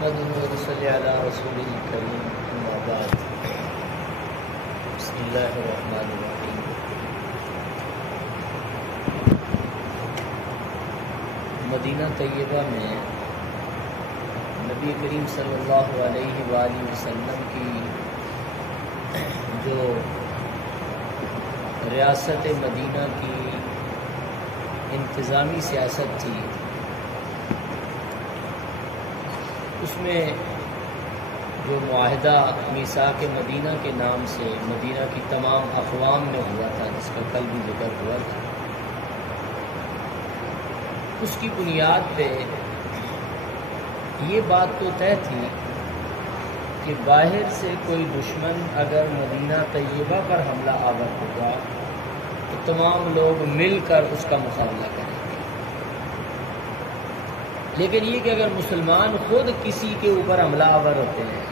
نحمده ونصلي على رسوله الكريم اما بعد بسم الله الرحمن الرحیم مدینہ طیبہ میں نبی کریم صلی اللہ علیہ وآلہ وسلم کی جو ریاست مدینہ کی انتظامی سیاست تھی اس میں جو معاہدہ میثاق مدینہ کے نام سے مدینہ کی تمام اقوام میں ہوا تھا، جس کا کل بھی ذکر ہوا تھا، اس کی بنیاد پہ یہ بات تو طے تھی کہ باہر سے کوئی دشمن اگر مدینہ طیبہ پر حملہ آور ہوگا تو تمام لوگ مل کر اس کا مقابلہ کریں گے، لیکن یہ کہ اگر مسلمان خود کسی کے اوپر حملہ آور ہوتے ہیں،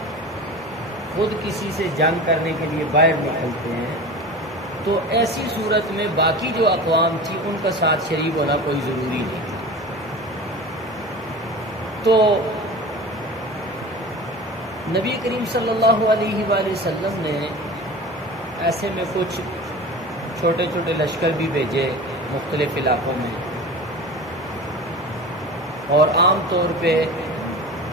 خود کسی سے جنگ کرنے کے لیے باہر نکلتے ہیں، تو ایسی صورت میں باقی جو اقوام تھی ان کا ساتھ شریک ہونا کوئی ضروری نہیں تھا۔ تو نبی کریم صلی اللہ علیہ وآلہ وسلم نے ایسے میں کچھ چھوٹے چھوٹے لشکر بھی بھیجے مختلف علاقوں میں، اور عام طور پہ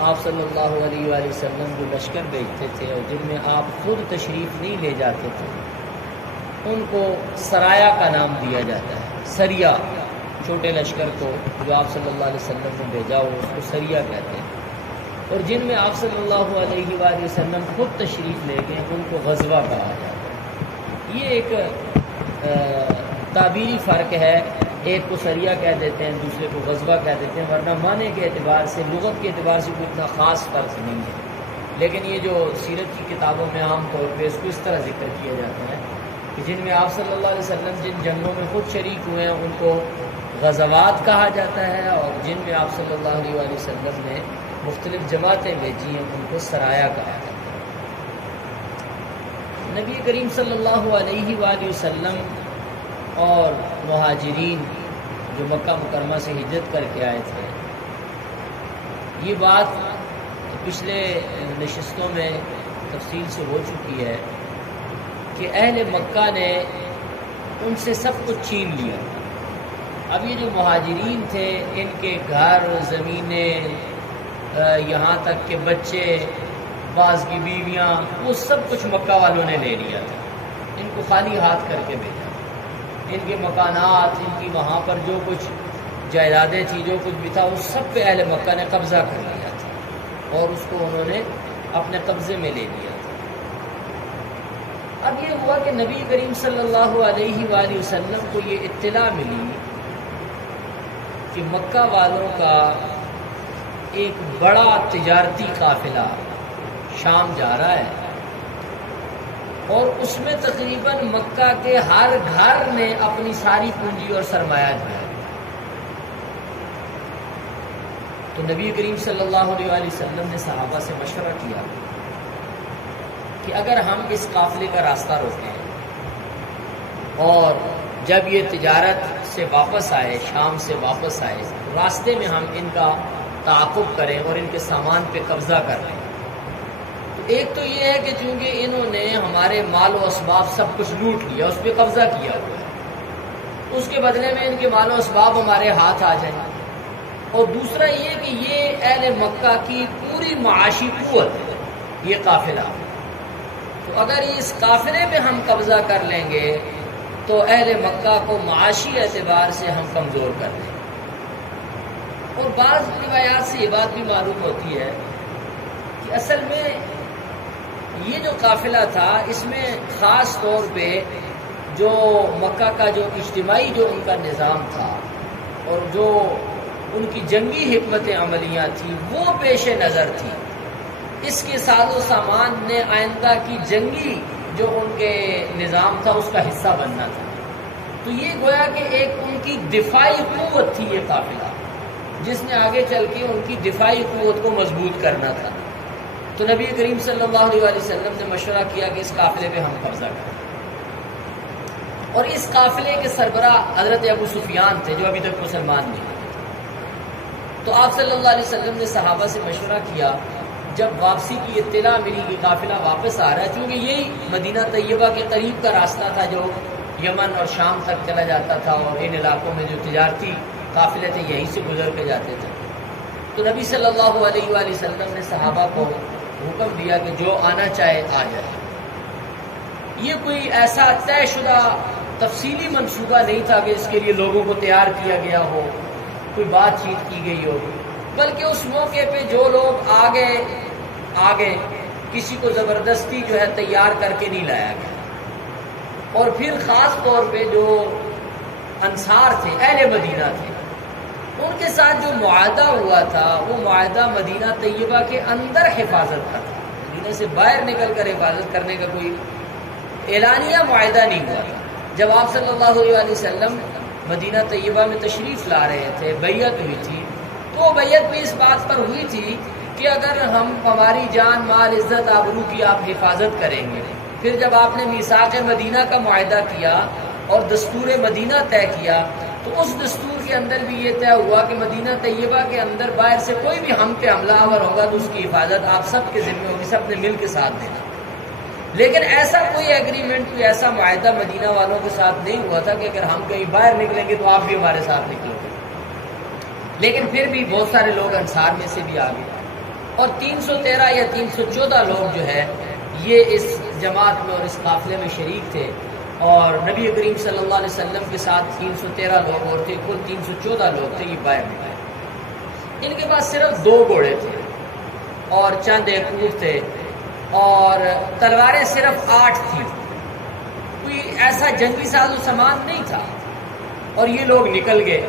آپ صلی اللہ علیہ وآلہ وسلم جو لشکر بھیجتے تھے اور جن میں آپ خود تشریف نہیں لے جاتے تھے ان کو سرایا کا نام دیا جاتا ہے۔ سریہ چھوٹے لشکر کو جو آپ صلی اللہ علیہ وسلم نے بھیجا ہو اس کو سریہ کہتے ہیں، اور جن میں آپ صلی اللہ علیہ وآلہ وسلم خود تشریف لے گئے ان کو غزوہ کہا جاتا ہے۔ یہ ایک تعبیری فرق ہے، ایک کو سریہ کہہ دیتے ہیں، دوسرے کو غزوہ کہہ دیتے ہیں، ورنہ معنی کے اعتبار سے لغت کے اعتبار سے کوئی اتنا خاص فرق نہیں ہے، لیکن یہ جو سیرت کی کتابوں میں عام طور پہ اس کو اس طرح ذکر کیا جاتا ہے کہ جن میں آپ صلی اللہ علیہ وسلم جن جنگوں میں خود شریک ہوئے ہیں ان کو غزوات کہا جاتا ہے، اور جن میں آپ صلی اللہ علیہ وآلہ وسلم نے مختلف جماعتیں بھیجی ہیں ان کو سرایا کہا جاتا ہے۔ نبی کریم صلی اللہ علیہ وآلہ وسلم اور مہاجرین جو مکہ مکرمہ سے ہجرت کر کے آئے تھے، یہ بات پچھلے نشستوں میں تفصیل سے ہو چکی ہے کہ اہل مکہ نے ان سے سب کچھ چھین لیا۔ اب یہ جو مہاجرین تھے ان کے گھر، زمینیں، یہاں تک کہ بچے، بعض کی بیویاں، وہ سب کچھ مکہ والوں نے لے لیا تھا، ان کو خالی ہاتھ کر کے بھیجا۔ ان کے مکانات، ان کی وہاں پر جو کچھ جائیدادیں تھیں، جو کچھ بھی تھا، اس سب پہ اہل مکہ نے قبضہ کر لیا تھا اور اس کو انہوں نے اپنے قبضے میں لے لیا تھا۔ اب یہ ہوا کہ نبی کریم صلی اللہ علیہ وآلہ وسلم کو یہ اطلاع ملی کہ مکہ والوں کا ایک بڑا تجارتی قافلہ شام جا رہا ہے، اور اس میں تقریباً مکہ کے ہر گھر نے اپنی ساری پونجی اور سرمایہ دیا۔ تو نبی کریم صلی اللہ علیہ وآلہ وسلم نے صحابہ سے مشورہ کیا کہ اگر ہم اس قافلے کا راستہ روکیں اور جب یہ تجارت سے واپس آئے، شام سے واپس آئے، راستے میں ہم ان کا تعاقب کریں اور ان کے سامان پہ قبضہ کر لیں، ایک تو یہ ہے کہ چونکہ انہوں نے ہمارے مال و اسباب سب کچھ لوٹ لیا، اس پہ قبضہ کیا ہوا ہے، اس کے بدلے میں ان کے مال و اسباب ہمارے ہاتھ آ جائیں، اور دوسرا یہ کہ یہ اہل مکہ کی پوری معاشی قوت ہے یہ قافلہ، تو اگر اس قافلے پہ ہم قبضہ کر لیں گے تو اہل مکہ کو معاشی اعتبار سے ہم کمزور کر دیں گے۔ اور بعض روایات سے یہ بات بھی معلوم ہوتی ہے کہ اصل میں یہ جو قافلہ تھا اس میں خاص طور پہ جو مکہ کا جو اجتماعی جو ان کا نظام تھا اور جو ان کی جنگی حکمت عملیاں تھیں وہ پیش نظر تھی، اس کے ساز و سامان نے آئندہ کی جنگی جو ان کے نظام تھا اس کا حصہ بننا تھا، تو یہ گویا کہ ایک ان کی دفاعی قوت تھی یہ قافلہ، جس نے آگے چل کے ان کی دفاعی قوت کو مضبوط کرنا تھا۔ تو نبی کریم صلی اللہ علیہ وآلہ وسلم نے مشورہ کیا کہ اس قافلے پہ ہم قبضہ کریں، اور اس قافلے کے سربراہ حضرت ابو سفیان تھے جو ابھی تک مسلمان نہیں ہوئے۔ تو آپ صلی اللہ علیہ وسلم نے صحابہ سے مشورہ کیا جب واپسی کی اطلاع ملی کہ قافلہ واپس آ رہا ہے، چونکہ یہی مدینہ طیبہ کے قریب کا راستہ تھا جو یمن اور شام تک چلا جاتا تھا، اور ان علاقوں میں جو تجارتی قافلے تھے یہیں سے گزر کے جاتے تھے، تو نبی صلی اللہ علیہ وآلہ وسلم نے صحابہ کو حکم دیا کہ جو آنا چاہے آ جائے۔ یہ کوئی ایسا طے شدہ تفصیلی منصوبہ نہیں تھا کہ اس کے لیے لوگوں کو تیار کیا گیا ہو، کوئی بات چیت کی گئی ہو، بلکہ اس موقع پہ جو لوگ آگے کسی کو زبردستی جو ہے تیار کر کے نہیں لایا گیا۔ اور پھر خاص طور پہ جو انصار تھے، اہل مدینہ تھے، ان کے ساتھ جو معاہدہ ہوا تھا وہ معاہدہ مدینہ طیبہ کے اندر حفاظت کا تھا، مدینہ سے باہر نکل کر حفاظت کرنے کا کوئی اعلانیہ معاہدہ نہیں ہوا تھا۔ جب آپ صلی اللہ علیہ وسلم مدینہ طیبہ میں تشریف لا رہے تھے، بیعت ہوئی تھی، تو وہ بیعت بھی اس بات پر ہوئی تھی کہ اگر ہماری جان مال عزت آبرو کی آپ حفاظت کریں گے۔ پھر جب آپ نے میثاق مدینہ کا معاہدہ کیا اور دستور مدینہ طے کیا، تو اس دستور کے اندر بھی یہ طے ہوا کہ مدینہ طیبہ کے اندر باہر سے کوئی بھی ہم پہ حملہ آور ہوگا تو اس کی حفاظت آپ سب کے ذمہ ہوگی، سب نے مل کے ساتھ دینا۔ لیکن ایسا کوئی ایگریمنٹ، کوئی ایسا معاہدہ مدینہ والوں کے ساتھ نہیں ہوا تھا کہ اگر ہم کہیں باہر نکلیں گے تو آپ بھی ہمارے ساتھ نکلو گے۔ لیکن پھر بھی بہت سارے لوگ انصار میں سے بھی آ گئے، اور 313 یا 314 لوگ جو ہے یہ اس جماعت میں اور اس قافلے میں شریک تھے، اور نبی کریم صلی اللہ علیہ وسلم کے ساتھ 313 لوگ اور تھے، کل 314 لوگ تھے، یہ باہر نکلے۔ ان کے پاس صرف 2 گھوڑے تھے اور چند ایک اونٹ تھے، اور تلواریں صرف 8 تھیں، کوئی ایسا جنگی ساز و سامان نہیں تھا، اور یہ لوگ نکل گئے۔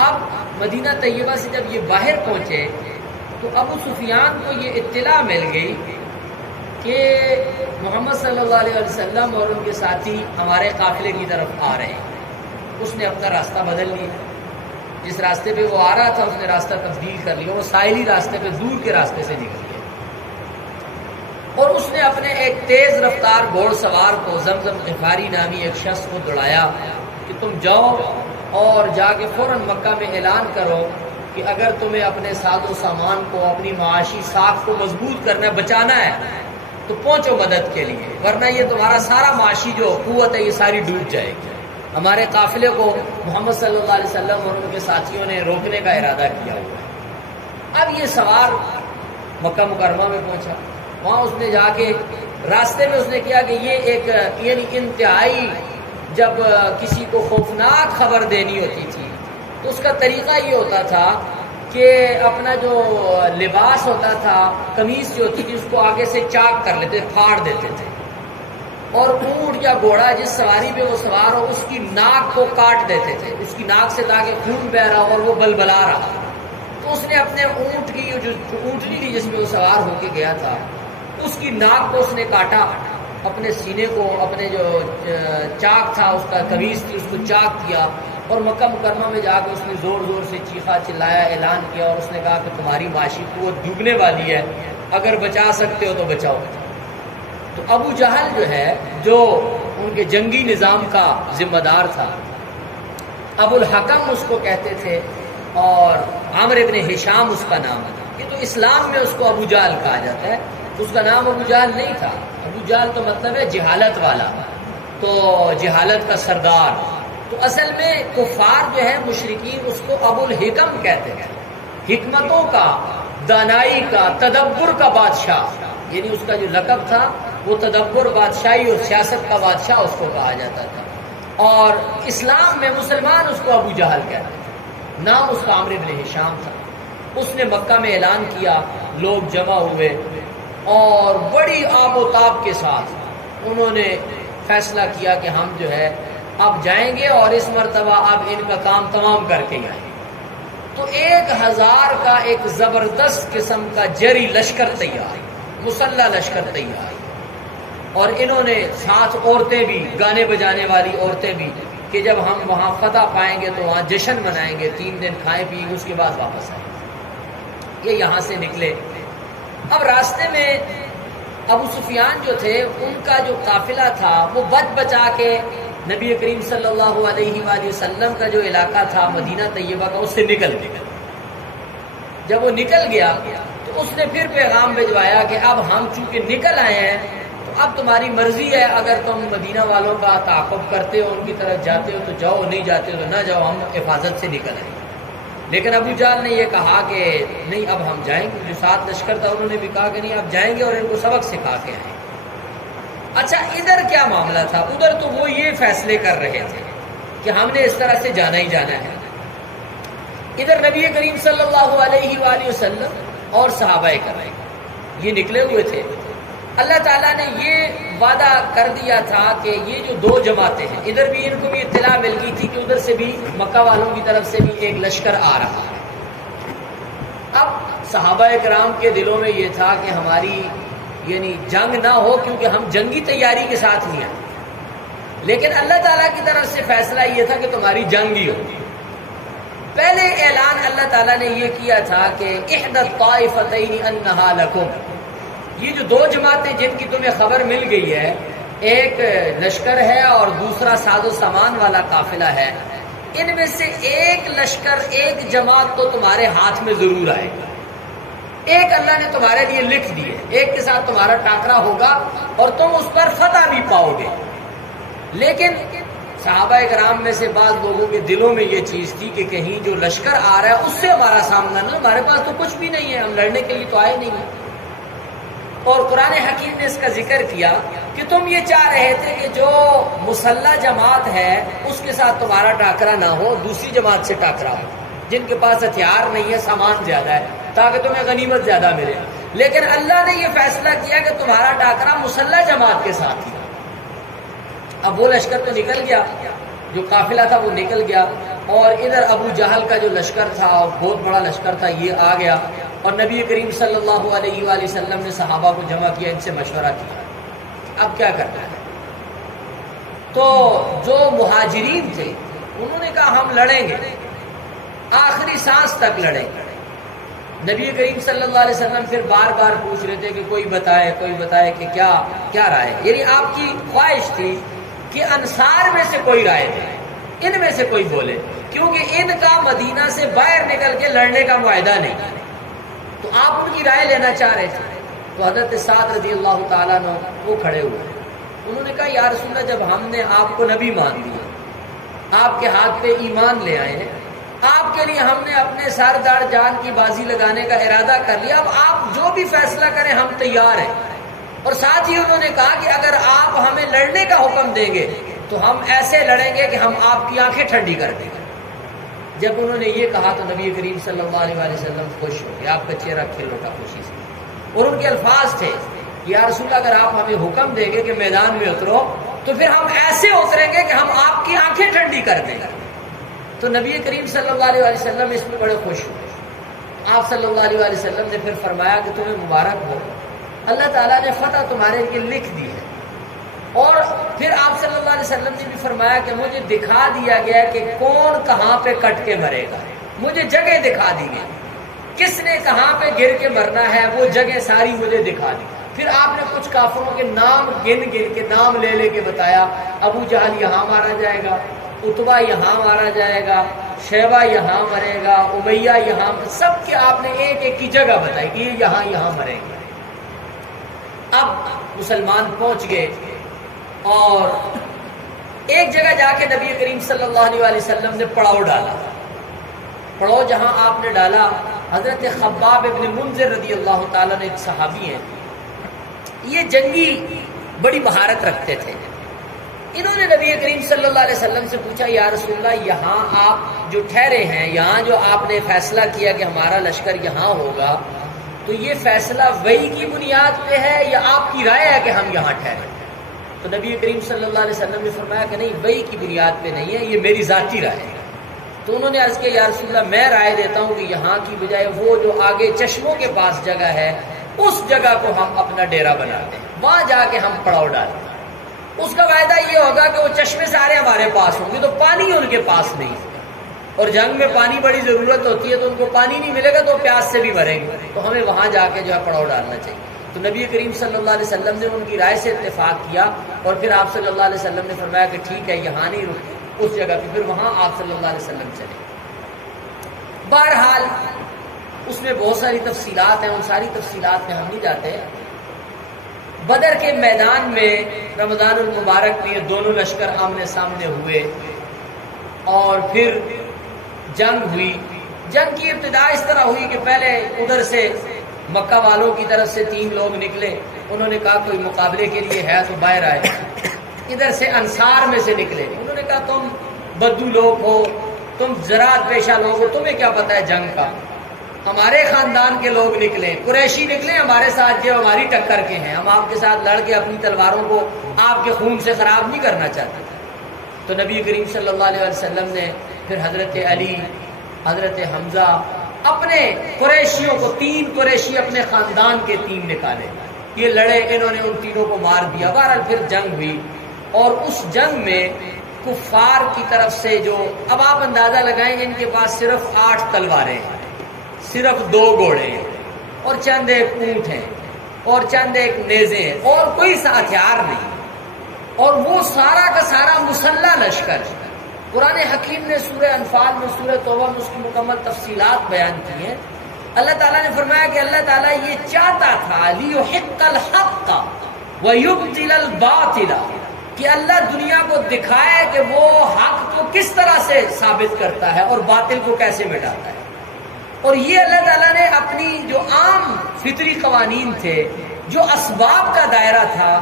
اب مدینہ طیبہ سے جب یہ باہر پہنچے تو ابو سفیان کو یہ اطلاع مل گئی کہ محمد صلی اللہ علیہ وسلم اور ان کے ساتھی ہمارے قافلے کی طرف آ رہے ہیں۔ اس نے اپنا راستہ بدل لیا، جس راستے پہ وہ آ رہا تھا اس نے راستہ تبدیل کر لیا، وہ ساحلی راستے پہ دور کے راستے سے نکل گیا، اور اس نے اپنے ایک تیز رفتار گھوڑ سوار کو، زمزم غفاری نامی ایک شخص کو دوڑایا کہ تم جاؤ اور جا کے فوراً مکہ میں اعلان کرو کہ اگر تمہیں اپنے ساز و سامان کو، اپنی معاشی ساکھ کو مضبوط کرنا ہے، بچانا ہے، تو پہنچو مدد کے لیے، ورنہ یہ تمہارا سارا معاشی جو قوت ہے یہ ساری ڈوب جائے گی۔ ہمارے قافلے کو محمد صلی اللہ علیہ وسلم اور ان کے ساتھیوں نے روکنے کا ارادہ کیا ہوا ہے۔ اب یہ سوار مکہ مکرمہ میں پہنچا، وہاں اس نے جا کے راستے میں اس نے کیا کہ یہ ایک یعنی انتہائی، جب کسی کو خوفناک خبر دینی ہوتی تھی تو اس کا طریقہ یہ ہوتا تھا کہ اپنا جو لباس ہوتا تھا، قمیص جو ہوتی تھی، اس کو آگے سے چاک کر لیتے، پھاڑ دیتے تھے، اور اونٹ یا گھوڑا جس سواری پہ وہ سوار ہو اس کی ناک کو کاٹ دیتے تھے، اس کی ناک سے تاکہ خون بہ رہا اور وہ بلبلا رہا۔ تو اس نے اپنے اونٹ کی جو اونٹنی تھی جس پہ وہ سوار ہو کے گیا تھا، اس کی ناک کو اس نے کاٹا، اپنے سینے کو، اپنے جو چاک تھا اس کا قمیص تھی اس کو چاک کیا، اور مکہ مکرمہ میں جا کے اس نے زور زور سے چیخا چلایا، اعلان کیا، اور اس نے کہا کہ تمہاری معاشی قوت ڈوبنے والی ہے، اگر بچا سکتے ہو تو بچاؤ۔ تو ابو جہل جو ہے، جو ان کے جنگی نظام کا ذمہ دار تھا، ابو الحکم اس کو کہتے تھے، اور عامر ابن ہشام اس کا نام تھا۔ یہ تو اسلام میں اس کو ابو جہل کہا جاتا ہے، اس کا نام ابو جہل نہیں تھا۔ ابو جہل تو مطلب ہے جہالت والا، تو جہالت کا سردار۔ تو اصل میں کفار جو ہے مشرکین اس کو ابو الحکم کہتے ہیں، حکمتوں کا، دانائی کا، تدبر کا بادشاہ، یعنی اس کا جو لقب تھا وہ تدبر، بادشاہی اور سیاست کا بادشاہ اس کو کہا جاتا تھا، اور اسلام میں مسلمان اس کو ابو جہل کہتے ہیں، نام اس کا عامر بن ہشام تھا۔ اس نے مکہ میں اعلان کیا، لوگ جمع ہوئے، اور بڑی آب و تاب کے ساتھ انہوں نے فیصلہ کیا کہ ہم جو ہے اب جائیں گے اور اس مرتبہ اب ان کا کام تمام کر کے آئیں گے۔ تو 1000 کا ایک زبردست قسم کا جری لشکر تیار، مسلح لشکر تیار، اور انہوں نے ساتھ عورتیں بھی، گانے بجانے والی عورتیں بھی، کہ جب ہم وہاں فتح پائیں گے تو وہاں جشن منائیں گے، 3 دن کھائیں پیئیں گے، اس کے بعد واپس آئیں گے۔ یہ یہاں سے نکلے۔ اب راستے میں ابو سفیان جو تھے، ان کا جو قافلہ تھا وہ بچ بچا کے نبی کریم صلی اللہ علیہ وآلہ وسلم کا جو علاقہ تھا مدینہ طیبہ کا، اس سے نکل گیا۔ جب وہ نکل گیا تو تو اس نے پھر پیغام بھجوایا کہ اب ہم چونکہ نکل آئے ہیں تو اب تمہاری مرضی ہے، اگر تم مدینہ والوں کا تعاقب کرتے ہو، ان کی طرف جاتے ہو تو جاؤ، نہیں جاتے ہو تو نہ جاؤ، ہم حفاظت سے نکل آئے۔ لیکن ابو جہل نے یہ کہا کہ نہیں، اب ہم جائیں گے۔ جو ساتھ لشکر تھا انہوں نے بھی کہا کہ نہیں، اب جائیں گے اور ان کو سبق سکھا کے آئیں۔ اچھا ادھر کیا معاملہ تھا؟ ادھر تو وہ یہ فیصلے کر رہے تھے کہ ہم نے اس طرح سے جانا ہی جانا ہے۔ ادھر نبی کریم صلی اللہ علیہ وآلہ وسلم اور صحابہ کرام یہ نکلے ہوئے تھے۔ اللہ تعالیٰ نے یہ وعدہ کر دیا تھا کہ یہ جو دو جماعتیں ہیں، ادھر بھی ان کو بھی اطلاع مل گئی تھی کہ ادھر سے بھی مکہ والوں کی طرف سے بھی ایک لشکر آ رہا ہے۔ اب صحابہ کرام کے دلوں میں یہ تھا کہ ہماری یعنی جنگ نہ ہو، کیونکہ ہم جنگی تیاری کے ساتھ نہیں آئے، لیکن اللہ تعالیٰ کی طرف سے فیصلہ یہ تھا کہ تمہاری جنگ ہی ہو۔ پہلے اعلان اللہ تعالیٰ نے یہ کیا تھا کہ احدی الطائفتین انہا لکم، یہ جو دو جماعتیں جن کی تمہیں خبر مل گئی ہے، ایک لشکر ہے اور دوسرا ساز و سامان والا قافلہ ہے، ان میں سے ایک لشکر، ایک جماعت تو تمہارے ہاتھ میں ضرور آئے گا، ایک اللہ نے تمہارے لیے لکھ دی ہے، ایک کے ساتھ تمہارا ٹاکرا ہوگا اور تم اس پر فتح بھی پاؤ گے۔ لیکن صحابہ کرام میں سے بعض لوگوں کے دلوں میں یہ چیز تھی کہ کہیں جو لشکر آ رہا ہے اس سے ہمارا سامنا نہ، ہمارے پاس تو کچھ بھی نہیں ہے، ہم لڑنے کے لیے تو آئے نہیں ہیں۔ اور قرآن حکیم نے اس کا ذکر کیا کہ تم یہ چاہ رہے تھے کہ جو مسلح جماعت ہے اس کے ساتھ تمہارا ٹاکرا نہ ہو، دوسری جماعت سے ٹاکرا ہو جن کے پاس ہتھیار نہیں ہے، سامان زیادہ ہے، تاکہ تمہیں غنیمت زیادہ ملے۔ لیکن اللہ نے یہ فیصلہ کیا کہ تمہارا ٹاکرا مسلح جماعت کے ساتھ ہی۔ اب وہ لشکر تو نکل گیا، جو قافلہ تھا وہ نکل گیا، اور ادھر ابو جہل کا جو لشکر تھا اور بہت بڑا لشکر تھا یہ آ گیا، اور نبی کریم صلی اللہ علیہ وآلہ وسلم نے صحابہ کو جمع کیا، ان سے مشورہ کیا اب کیا کرنا ہے۔ تو جو مہاجرین تھے انہوں نے کہا ہم لڑیں گے، آخری سانس تک لڑیں گے۔ نبی کریم صلی اللہ علیہ وسلم پھر بار بار پوچھ رہے تھے کہ کوئی بتائے کہ کیا رائے ہے، یعنی آپ کی خواہش تھی کہ انصار میں سے کوئی رائے دے، ان میں سے کوئی بولے، کیونکہ ان کا مدینہ سے باہر نکل کے لڑنے کا معاہدہ نہیں، تو آپ ان کی رائے لینا چاہ رہے تھے۔ تو حضرت سعد رضی اللہ تعالیٰ عنہ وہ کھڑے ہوئے، انہوں نے کہا یا رسول اللہ، جب ہم نے آپ کو نبی مان لیا، آپ کے ہاتھ پہ ایمان لے آئے ہیں، آپ کے لیے ہم نے اپنے سر دار جان کی بازی لگانے کا ارادہ کر لیا، اب آپ جو بھی فیصلہ کریں ہم تیار ہیں۔ اور ساتھ ہی انہوں نے کہا کہ اگر آپ ہمیں لڑنے کا حکم دیں گے تو ہم ایسے لڑیں گے کہ ہم آپ کی آنکھیں ٹھنڈی کر دیں گے۔ جب انہوں نے یہ کہا تو نبی کریم صلی اللہ علیہ وسلم خوش ہو گئے، آپ کا چہرہ کھل اٹھا خوشی سے، اور ان کے الفاظ تھے کہ یا رسول اللہ، اگر آپ ہمیں حکم دیں گے کہ میدان میں اترو تو پھر ہم ایسے اتریں گے کہ ہم آپ کی آنکھیں ٹھنڈی کر دیں گے۔ تو نبی کریم صلی اللہ علیہ وسلم اس میں بڑے خوش ہوئے۔ آپ صلی اللہ علیہ وسلم نے پھر فرمایا کہ تمہیں مبارک ہو، اللہ تعالیٰ نے فتح تمہارے لیے لکھ دی ہے۔ اور پھر آپ صلی اللہ علیہ وسلم نے بھی فرمایا کہ مجھے دکھا دیا گیا کہ کون کہاں پہ کٹ کے مرے گا، مجھے جگہ دکھا دی گئی، کس نے کہاں پہ گر کے مرنا ہے وہ جگہ ساری مجھے دکھا دی۔ پھر آپ نے کچھ کافروں کے نام گن کے نام لے کے بتایا، ابو جہل یہاں مارا جائے گا، عتبہ یہاں مارا جائے گا، شیبہ یہاں مرے گا، امیہ یہاں، سب کے آپ نے ایک ایک کی جگہ بتائی کہ یہ یہاں مرے گا۔ اب مسلمان پہنچ گئے اور ایک جگہ جا کے نبی کریم صلی اللہ علیہ وسلم نے پڑاؤ ڈالا۔ پڑاؤ جہاں آپ نے ڈالا، حضرت خباب ابن منذر رضی اللہ تعالیٰ نے ایک صحابی ہیں، یہ جنگی بڑی مہارت رکھتے تھے۔ انہوں نے نبی کریم صلی اللہ علیہ وسلم سے پوچھا یا رسول اللہ، یہاں آپ جو ٹھہرے ہیں، یہاں جو آپ نے فیصلہ کیا کہ ہمارا لشکر یہاں ہوگا، تو یہ فیصلہ وحی کی بنیاد پہ ہے یا آپ کی رائے ہے کہ ہم یہاں ٹھہرے؟ تو نبی کریم صلی اللہ علیہ وسلم نے فرمایا کہ نہیں، وحی کی بنیاد پہ نہیں ہے، یہ میری ذاتی رائے ہے۔ تو انہوں نے عرض کیا یا رسول اللہ، میں رائے دیتا ہوں کہ یہاں کی بجائے وہ جو آگے چشموں کے پاس جگہ ہے اس جگہ کو ہم اپنا ڈیرا بناتے ہیں، وہاں جا کے ہم پڑاؤ ڈالتے ہیں۔ اس کا فائدہ یہ ہوگا کہ وہ چشمے سارے ہمارے پاس ہوں گے تو پانی ان کے پاس نہیں، اور جنگ میں پانی بڑی ضرورت ہوتی ہے، تو ان کو پانی نہیں ملے گا تو پیاس سے بھی مریں گے، تو ہمیں وہاں جا کے جو ہے پڑاؤ ڈالنا چاہیے۔ تو نبی کریم صلی اللہ علیہ وسلم نے ان کی رائے سے اتفاق کیا، اور پھر آپ صلی اللہ علیہ وسلم نے فرمایا کہ ٹھیک ہے، یہاں نہیں رکتے، اس جگہ پہ، پھر وہاں آپ صلی اللہ علیہ وسلم چلے۔ بہرحال اس میں بہت ساری تفصیلات ہیں، ان ساری تفصیلات میں ہم نہیں جاتے ہیں۔ بدر کے میدان میں رمضان المبارک میں یہ دونوں لشکر آمنے سامنے ہوئے اور پھر جنگ ہوئی۔ جنگ کی ابتدا اس طرح ہوئی کہ پہلے ادھر سے مکہ والوں کی طرف سے 3 لوگ نکلے، انہوں نے کہا کوئی مقابلے کے لیے ہے تو باہر آئے۔ ادھر سے انصار میں سے نکلے، انہوں نے کہا تم بدو لوگ ہو، تم زراعت پیشہ لوگ ہو، تمہیں کیا پتہ ہے جنگ کا۔ ہمارے خاندان کے لوگ نکلے، قریشی نکلے ہمارے ساتھ، جو ہماری ٹکر کے ہیں، ہم آپ کے ساتھ لڑ کے اپنی تلواروں کو آپ کے خون سے خراب نہیں کرنا چاہتے۔ تو نبی کریم صلی اللہ علیہ وسلم نے پھر حضرت علی، حضرت حمزہ، اپنے قریشیوں کو 3 قریشی اپنے خاندان کے 3 نکالے، یہ لڑے، انہوں نے ان تینوں کو مار دیا۔ بہرحال پھر جنگ ہوئی اور اس جنگ میں کفار کی طرف سے جو، اب آپ اندازہ لگائیں گے ان کے پاس صرف 8 تلواریں ہیں، صرف 2 گھوڑے ہیں اور چند ایک اونٹ ہیں اور چند ایک نیزے ہیں اور کوئی سا ہتھیار نہیں، اور وہ سارا کا سارا مسلح لشکر ہے۔ قرآن حکیم نے سورہ انفال میں، سورہ توبہ میں اس کی مکمل تفصیلات بیان کی ہیں۔ اللہ تعالیٰ نے فرمایا کہ اللہ تعالیٰ یہ چاہتا تھا لِيُحِقَّ الْحَقَّ وَيُبْطِلَ الْبَاطِلَ، کہ اللہ دنیا کو دکھائے کہ وہ حق کو کس طرح سے ثابت کرتا ہے اور باطل کو کیسے مٹاتا ہے۔ اور یہ اللہ تعالیٰ نے اپنی جو عام فطری قوانین تھے، جو اسباب کا دائرہ تھا،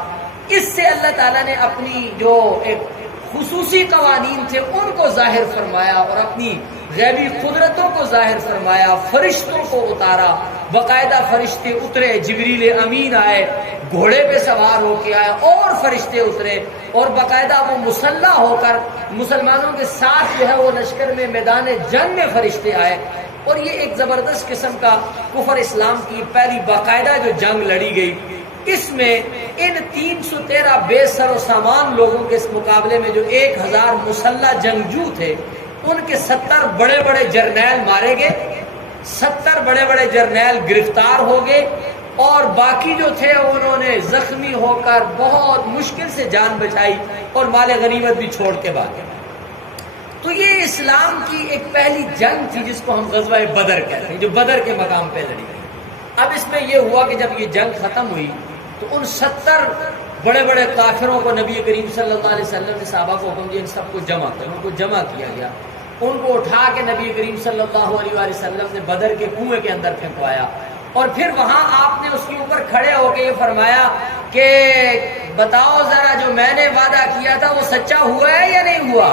اس سے اللہ تعالیٰ نے اپنی جو ایک خصوصی قوانین تھے ان کو ظاہر فرمایا اور اپنی غیبی قدرتوں کو ظاہر فرمایا۔ فرشتوں کو اتارا، باقاعدہ فرشتے اترے، جبریل امین آئے، گھوڑے پہ سوار ہو کے آئے اور فرشتے اترے اور باقاعدہ وہ مسلح ہو کر مسلمانوں کے ساتھ جو ہے وہ لشکر میں میدان جنگ میں فرشتے آئے، اور یہ ایک زبردست قسم کا کفر اسلام کی پہلی باقاعدہ جو جنگ لڑی گئی۔ اس میں ان 313 بے سر و سامان لوگوں کے اس مقابلے میں جو 1000 مسلح جنگجو تھے، ان کے 70 بڑے بڑے جرنیل مارے گئے، 70 بڑے بڑے جرنیل گرفتار ہو گئے، اور باقی جو تھے انہوں نے زخمی ہو کر بہت مشکل سے جان بچائی اور مال غنیمت بھی چھوڑ کے بھاگے۔ تو یہ اسلام کی ایک پہلی جنگ تھی جس کو ہم غزوہ بدر کہتے ہیں، جو بدر کے مقام پہ لڑی گئی۔ اب اس میں یہ ہوا کہ جب یہ جنگ ختم ہوئی تو ان 70 بڑے بڑے کافروں کو نبی کریم صلی اللہ علیہ وسلم نے صحابہ کو حکم دیا ان سب کو جمع کرو، ان کو جمع کیا گیا، ان کو اٹھا کے نبی کریم صلی اللہ علیہ وآلہ وسلم نے بدر کے کنویں کے اندر پھینکوایا، اور پھر وہاں آپ نے اس کے اوپر کھڑے ہو کے یہ فرمایا کہ بتاؤ ذرا جو میں نے وعدہ کیا تھا وہ سچا ہوا ہے یا نہیں ہوا؟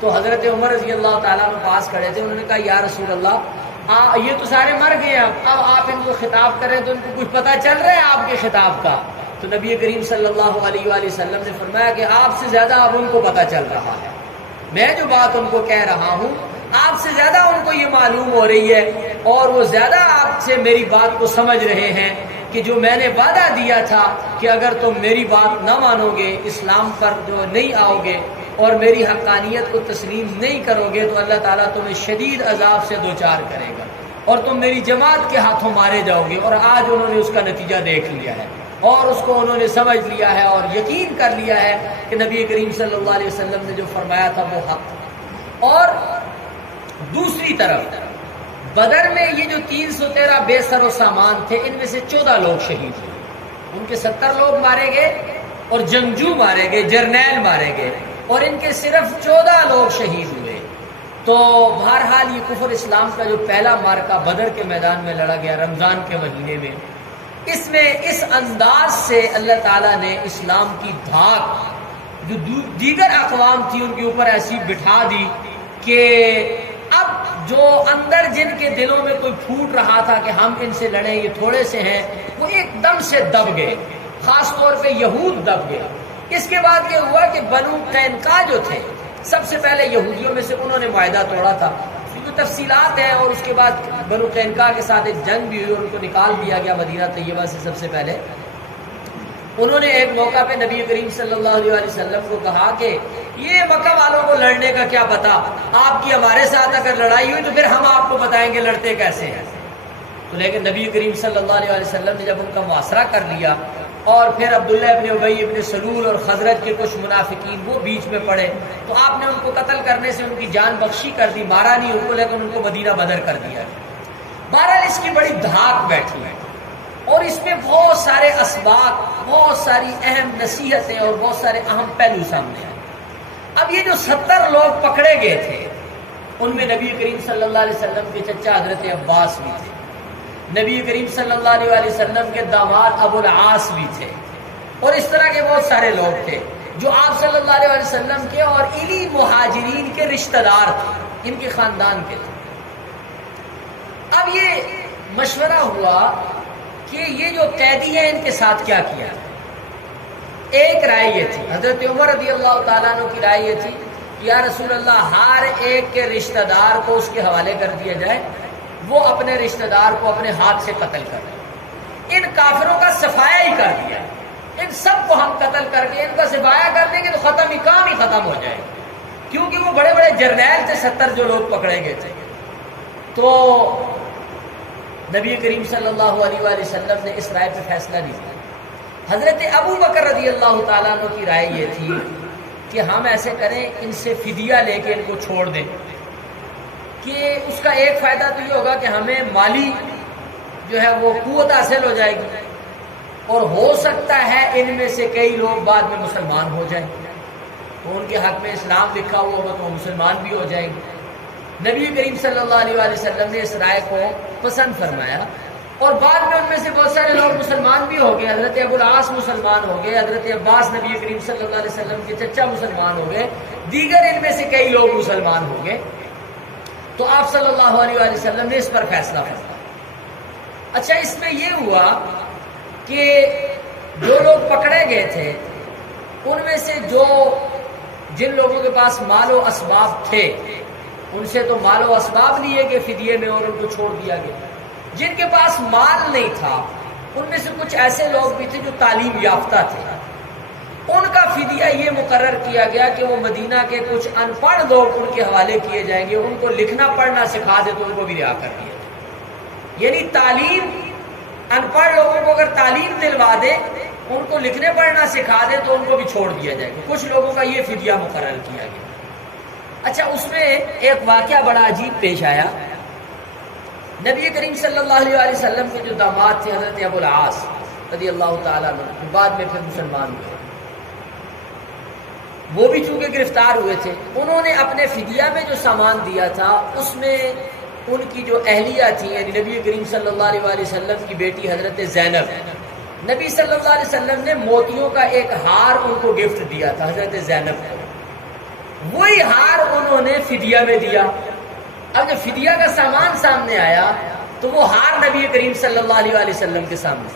تو حضرت عمر رضی اللہ تعالیٰ عنہ پاس کھڑے تھے، انہوں نے کہا یا رسول اللہ یہ تو سارے مر گئے، اب آپ ان کو خطاب کریں تو ان کو کچھ پتہ چل رہا ہے آپ کے خطاب کا؟ تو نبی کریم صلی اللہ علیہ وآلہ وسلم نے فرمایا کہ آپ سے زیادہ اب ان کو پتہ چل رہا ہے، میں جو بات ان کو کہہ رہا ہوں آپ سے زیادہ ان کو یہ معلوم ہو رہی ہے، اور وہ زیادہ آپ سے میری بات کو سمجھ رہے ہیں کہ جو میں نے وعدہ دیا تھا کہ اگر تم میری بات نہ مانو گے، اسلام پر جو نہیں آؤ گے اور میری حقانیت کو تسلیم نہیں کرو گے تو اللہ تعالیٰ تمہیں شدید عذاب سے دوچار کرے گا اور تم میری جماعت کے ہاتھوں مارے جاؤ گے۔ اور آج انہوں نے اس کا نتیجہ دیکھ لیا ہے اور اس کو انہوں نے سمجھ لیا ہے اور یقین کر لیا ہے کہ نبی کریم صلی اللہ علیہ وسلم نے جو فرمایا تھا وہ حق تھا۔ اور دوسری طرف بدر میں یہ جو 313 بے سر و سامان تھے، ان میں سے 14 لوگ شہید ہوئے، ان کے 70 لوگ مارے گئے اور جنگجو مارے گئے، جرنیل مارے گئے، اور ان کے صرف 14 لوگ شہید ہوئے۔ تو بہرحال یہ کفر اسلام کا جو پہلا معرکہ بدر کے میدان میں لڑا گیا رمضان کے مہینے میں، اس میں اس انداز سے اللہ تعالیٰ نے اسلام کی دھاک جو دیگر اقوام تھی ان کے اوپر ایسی بٹھا دی کہ اب جو اندر جن کے دلوں میں کوئی پھوٹ رہا تھا کہ ہم ان سے لڑیں، یہ تھوڑے سے ہیں، وہ ایک دم سے دب گئے، خاص طور پہ یہود دب گیا۔ اس کے بعد یہ ہوا کہ بنو قینقاع جو تھے، سب سے پہلے یہودیوں میں سے انہوں نے معاہدہ توڑا تھا، جو تفصیلات ہیں، اور اس کے بعد بنو قینقاع کے ساتھ ایک جنگ بھی ہوئی اور ان کو نکال دیا گیا مدینہ طیبہ سے۔ سب سے پہلے انہوں نے ایک موقع پہ نبی کریم صلی اللہ علیہ وسلم کو کہا کہ یہ مکہ والوں کو لڑنے کا کیا پتا، آپ کی ہمارے ساتھ اگر لڑائی ہوئی تو پھر ہم آپ کو بتائیں گے لڑتے کیسے ہیں۔ تو لیکن نبی کریم صلی اللہ علیہ وسلم نے جب ان کا محاصرہ کر لیا اور پھر عبداللہ ابن ابی ابن سلول اور خزرج کے کچھ منافقین وہ بیچ میں پڑے، تو آپ نے ان کو قتل کرنے سے ان کی جان بخشی کر دی، مارا نہیں ان کو، لیکن ان کو مدینہ بدر کر دیا۔ اس کی بڑی دھاک بیٹھی ہے اور اس میں بہت سارے اسباق، بہت ساری اہم نصیحتیں اور بہت سارے اہم پہلو سامنے آئے۔ اب یہ جو 70 لوگ پکڑے گئے تھے ان میں نبی کریم صلی اللہ علیہ وسلم کے چچا حضرت عباس بھی تھے، نبی کریم صلی اللہ علیہ وسلم کے داماد ابو العاص بھی تھے، اور اس طرح کے بہت سارے لوگ تھے جو آپ صلی اللہ علیہ وسلم کے اور انہی مہاجرین کے رشتہ دار تھے، ان کے خاندان کے تھے۔ اب یہ مشورہ ہوا کہ یہ جو قیدی ہیں ان کے ساتھ کیا کیا۔ ایک رائے یہ تھی، حضرت عمر رضی اللہ تعالیٰ عنہ کی رائے یہ تھی کہ یا رسول اللہ ہر ایک کے رشتہ دار کو اس کے حوالے کر دیا جائے، وہ اپنے رشتہ دار کو اپنے ہاتھ سے قتل کر دیں، ان کافروں کا صفایا ہی کر دیا، ان سب کو ہم قتل کر کے ان کا صفایا کر دیں گے تو ختم ہی کام ہی ختم ہو جائے، کیونکہ وہ بڑے بڑے جرنیل تھے 70 جو لوگ پکڑے گئے تھے۔ تو نبی کریم صلی اللہ علیہ وآلہ وسلم نے اس رائے پہ فیصلہ نہیں کیا۔ حضرت ابو بکر رضی اللہ تعالیٰ عنہ کی رائے یہ تھی کہ ہم ایسے کریں ان سے فدیہ لے کے ان کو چھوڑ دیں، کہ اس کا ایک فائدہ تو یہ ہوگا کہ ہمیں مالی جو ہے وہ قوت حاصل ہو جائے گی، اور ہو سکتا ہے ان میں سے کئی لوگ بعد میں مسلمان ہو جائیں، تو ان کے حق میں اسلام لکھا ہوا ہوگا تو وہ مسلمان بھی ہو جائیں گے۔ نبی کریم صلی اللہ علیہ وآلہ وسلم نے اس رائے کو پسند فرمایا، اور بعد میں ان میں سے بہت سارے لوگ مسلمان بھی ہو گئے، حضرت ابو العاص مسلمان ہو گئے، حضرت عباس نبی کریم صلی اللہ علیہ وسلم کے چچا مسلمان ہو گئے، دیگر ان میں سے کئی لوگ مسلمان ہو گئے۔ تو آپ صلی اللہ علیہ وآلہ وسلم نے اس پر فیصلہ فرمایا۔ اچھا، اس میں یہ ہوا کہ جو لوگ پکڑے گئے تھے ان میں سے جن لوگوں کے پاس مال و اسباب تھے ان سے تو مال و اسباب لیے گئے فدیے میں اور ان کو چھوڑ دیا گیا۔ جن کے پاس مال نہیں تھا ان میں سے کچھ ایسے لوگ بھی تھے جو تعلیم یافتہ تھے، ان کا فدیہ یہ مقرر کیا گیا کہ وہ مدینہ کے کچھ ان پڑھ لوگ ان کے حوالے کیے جائیں گے، ان کو لکھنا پڑھنا سکھا دے تو ان کو بھی رہا کر دیا جائے۔ یعنی تعلیم، ان پڑھ لوگوں کو اگر تعلیم دلوا دے، ان کو لکھنے پڑھنا سکھا دے تو ان کو بھی چھوڑ دیا جائے گا۔ کچھ لوگوں کا یہ فدیہ مقرر کیا گیا۔ اچھا، اس میں ایک واقعہ بڑا عجیب پیش آیا۔ نبی کریم صلی اللہ علیہ وآلہ وسلم کے جو داماد تھے حضرت ابو العاص رضی اللہ تعالیٰ عنہ، بعد میں پھر مسلمان ہوئے، وہ بھی چونکہ گرفتار ہوئے تھے، انہوں نے اپنے فدیہ میں جو سامان دیا تھا اس میں ان کی جو اہلیہ تھی، یعنی نبی کریم صلی اللہ علیہ وآلہ وسلم کی بیٹی حضرت زینب، نبی صلی اللہ علیہ وسلم نے موتیوں کا ایک ہار ان کو گفٹ دیا تھا حضرت زینب کو، وہی ہار انہوں نے فدیہ میں دیا۔ اب جب فدیہ کا سامان سامنے آیا تو وہ ہار نبی کریم صلی اللہ علیہ وآلہ وسلم کے سامنے،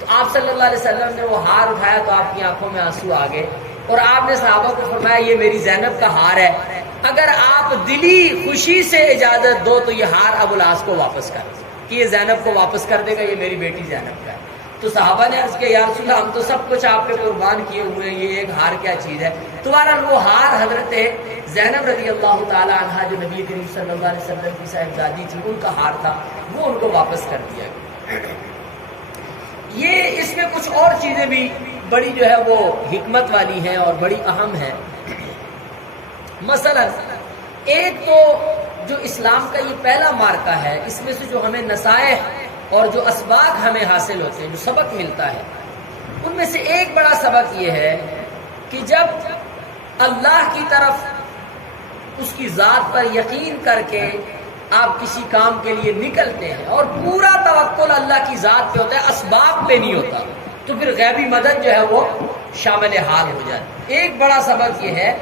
تو آپ صلی اللہ علیہ وسلم نے وہ ہار اٹھایا تو آپ کی آنکھوں میں آنسو آ گئے، اور آپ نے صحابہ کو فرمایا یہ میری زینب کا ہار ہے، اگر آپ دلی خوشی سے اجازت دو تو یہ ہار ابو العاص کو واپس کر دیں، کہ یہ زینب کو واپس کر دے گا، یہ میری بیٹی زینب کا ہے۔ تو صحابہ نے عرض کیا یا رسول اللہ ہم تو سب کچھ آپ پہ قربان کیے ہوئے ہیں، یہ ایک ہار کیا چیز ہے؟ تمہارا وہ ہار حضرت زینب رضی اللہ تعالی عنہا جو نبی کریم صلی اللہ علیہ وسلم کی صاحبزادی تھی ان کا ہار تھا، وہ ان کو واپس کر دیا گیا۔ یہ اس میں کچھ اور چیزیں بھی بڑی جو ہے وہ حکمت والی ہیں اور بڑی اہم ہیں۔ مثلا ایک تو جو اسلام کا یہ پہلا مارکہ ہے، اس میں سے جو ہمیں نصائح اور جو اسباق ہمیں حاصل ہوتے ہیں، جو سبق ملتا ہے، ان میں سے ایک بڑا سبق یہ ہے کہ جب اللہ کی طرف اس کی ذات پر یقین کر کے آپ کسی کام کے لیے نکلتے ہیں اور پورا توکل اللہ کی ذات پہ ہوتا ہے، اسباب پہ نہیں ہوتا، تو پھر غیبی مدد جو ہے وہ شامل حال ہو جائے۔ ایک بڑا سبق یہ ہے